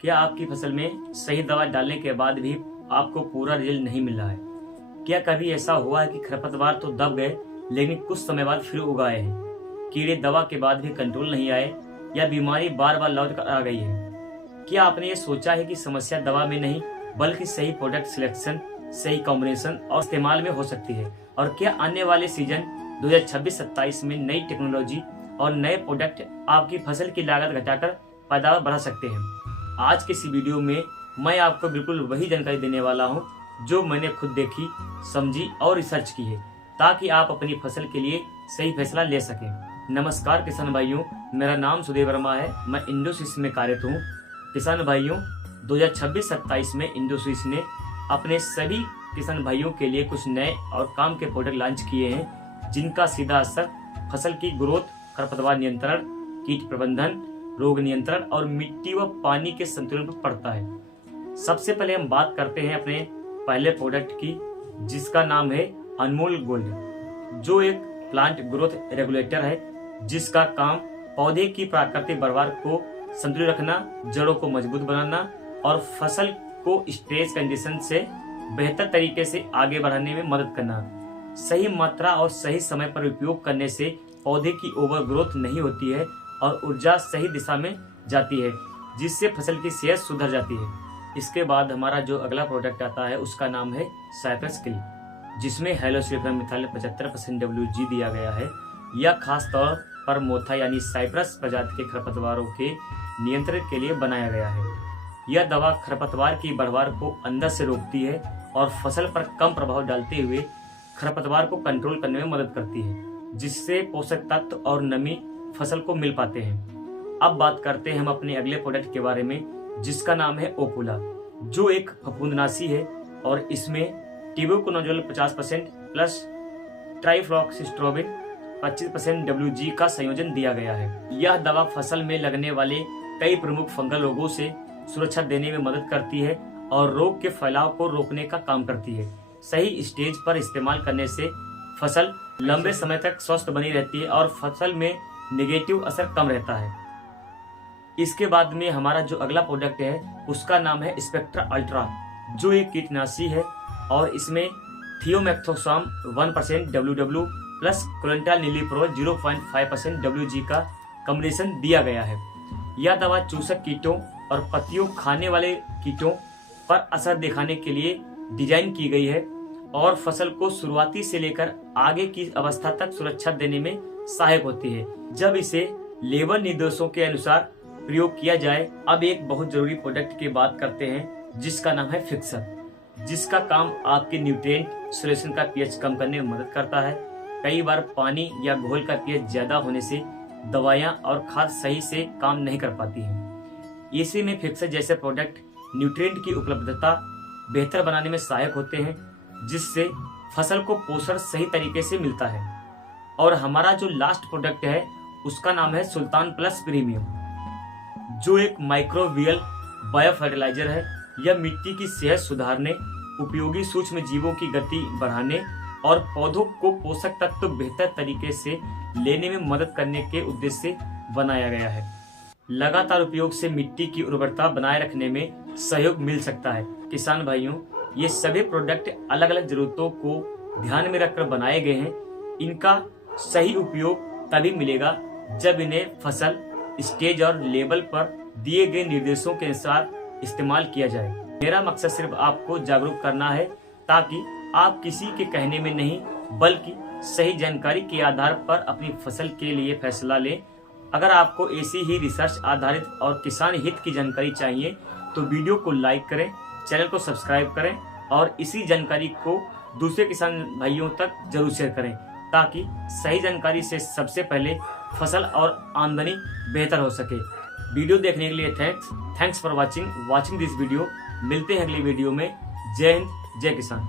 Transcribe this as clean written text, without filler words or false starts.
क्या आपकी फसल में सही दवा डालने के बाद भी आपको पूरा रिजल्ट नहीं मिल रहा है? क्या कभी ऐसा हुआ है कि खरपतवार तो दब गए लेकिन कुछ समय बाद फिर उग आए हैं? कीड़े दवा के बाद भी कंट्रोल नहीं आए या बीमारी बार बार लौट कर आ गई है? क्या आपने ये सोचा है कि समस्या दवा में नहीं बल्कि सही प्रोडक्ट सिलेक्शन, सही कॉम्बिनेशन और इस्तेमाल में हो सकती है? और क्या आने वाले सीजन 2026-27 में नई टेक्नोलॉजी और नए प्रोडक्ट आपकी फसल की लागत घटाकर पैदावार बढ़ा सकते हैं? आज के इस वीडियो में मैं आपको बिल्कुल वही जानकारी देने वाला हूं जो मैंने खुद देखी, समझी और रिसर्च की है, ताकि आप अपनी फसल के लिए सही फैसला ले सकें। नमस्कार किसान भाइयों, मेरा नाम सुदेव वर्मा है। मैं इंडोस्विस में कार्यरत हूँ। किसान भाइयों, 2026-27 में इंडोस्विस ने अपने सभी किसान भाइयों के लिए कुछ नए और काम के प्रोडक्ट लॉन्च किए हैं, जिनका सीधा असर फसल की ग्रोथ, खरपतवार नियंत्रण, कीट प्रबंधन, रोग नियंत्रण और मिट्टी व पानी के संतुलन पर पड़ता है। सबसे पहले हम बात करते हैं अपने पहले प्रोडक्ट की, जिसका नाम है अनमोल गोल्ड, जो एक प्लांट ग्रोथ रेगुलेटर है, जिसका काम पौधे की प्राकृतिक बढ़वार को संतुलित रखना, जड़ों को मजबूत बनाना और फसल को स्ट्रेस कंडीशन से बेहतर तरीके से आगे बढ़ाने में मदद करना। सही मात्रा और सही समय पर उपयोग करने से पौधे की ओवर ग्रोथ नहीं होती है और ऊर्जा सही दिशा में जाती है, जिससे फसल की सेहत सुधर जाती है। इसके बाद हमारा जो अगला प्रोडक्ट आता है उसका नाम है साइप्रस किल, जिसमें हेलोसिलिकॉन मिथाइल 75% WG दिया गया है। यह खास तौर पर मोथा यानी साइप्रस प्रजाति के खरपतवारों के नियंत्रण के लिए बनाया गया है। यह दवा खरपतवार की बढ़वार को अंदर से रोकती है और फसल पर कम प्रभाव डालते हुए खरपतवार को कंट्रोल करने में मदद करती है, जिससे पोषक तत्व और नमी फसल को मिल पाते हैं। अब बात करते हैं हम अपने अगले प्रोडक्ट के बारे में, जिसका नाम है ओपुला, जो एक फफूंदनाशी है और इसमें टिबोकोनाजोल 50% प्लस ट्राइफ्लॉक्सिस्ट्रोबिन 25% WG का संयोजन दिया गया है। यह दवा फसल में लगने वाले कई प्रमुख फंगल रोगों से सुरक्षा देने में मदद करती है और रोग के फैलाव को रोकने का काम करती है। सही स्टेज पर इस्तेमाल करने से फसल लंबे समय तक स्वस्थ बनी रहती है और फसल में नेगेटिव असर कम रहता है। इसके बाद में हमारा जो अगला प्रोडक्ट है उसका नाम है स्पेक्ट्रा अल्ट्रा, जो एक कीटनाशी है और इसमें थियोमेक्थोसाम 1% WW प्लस क्लोरेंटाल नीलीप्रोल 0.5% WG का कॉम्बिनेशन दिया गया है। यह दवा चूसक कीटों और पत्तियों खाने वाले कीटों पर असर दिखाने के लिए डिजाइन की गई है और फसल को शुरुआती से लेकर आगे की अवस्था तक सुरक्षा देने में सहायक होती है, जब इसे लेबल निर्देशों के अनुसार प्रयोग किया जाए। अब एक बहुत जरूरी प्रोडक्ट की बात करते हैं, जिसका नाम है फिक्सर, जिसका काम आपके न्यूट्रिएंट सॉल्यूशन का पीएच कम करने में मदद करता है। कई बार पानी या घोल का पीएच ज्यादा होने से दवाइयां और खाद सही से काम नहीं कर पाती हैं। इसी में फिक्सर जैसे प्रोडक्ट न्यूट्रिएंट की उपलब्धता बेहतर बनाने में सहायक होते हैं, जिससे फसल को पोषण सही तरीके से मिलता है। और हमारा जो लास्ट प्रोडक्ट है उसका नाम है सुल्तान प्लस प्रीमियम, जो एक माइक्रोबियल बायो फर्टिलाइजर है। यह मिट्टी की सेहत सुधारने, उपयोगी सूक्ष्म जीवों की गति बढ़ाने और पौधों को पोषक तत्व बेहतर तरीके से लेने में मदद करने के उद्देश्य से बनाया गया है। लगातार उपयोग से मिट्टी की उर्वरता बनाए रखने में सहयोग मिल सकता है। किसान भाइयों, ये सभी प्रोडक्ट अलग अलग जरूरतों को ध्यान में रखकर बनाए गए हैं। इनका सही उपयोग तभी मिलेगा जब इन्हें फसल, स्टेज और लेबल पर दिए गए निर्देशों के अनुसार इस्तेमाल किया जाए। मेरा मकसद सिर्फ आपको जागरूक करना है, ताकि आप किसी के कहने में नहीं बल्कि सही जानकारी के आधार पर अपनी फसल के लिए फैसला लें। अगर आपको ऐसी ही रिसर्च आधारित और किसान हित की जानकारी चाहिए तो वीडियो को लाइक करें, चैनल को सब्सक्राइब करें और इसी जानकारी को दूसरे किसान भाइयों तक जरूर शेयर करें, ताकि सही जानकारी से सबसे पहले फसल और आमदनी बेहतर हो सके। वीडियो देखने के लिए thanks for watching this video. मिलते हैं अगली वीडियो में। जय हिंद, जय किसान।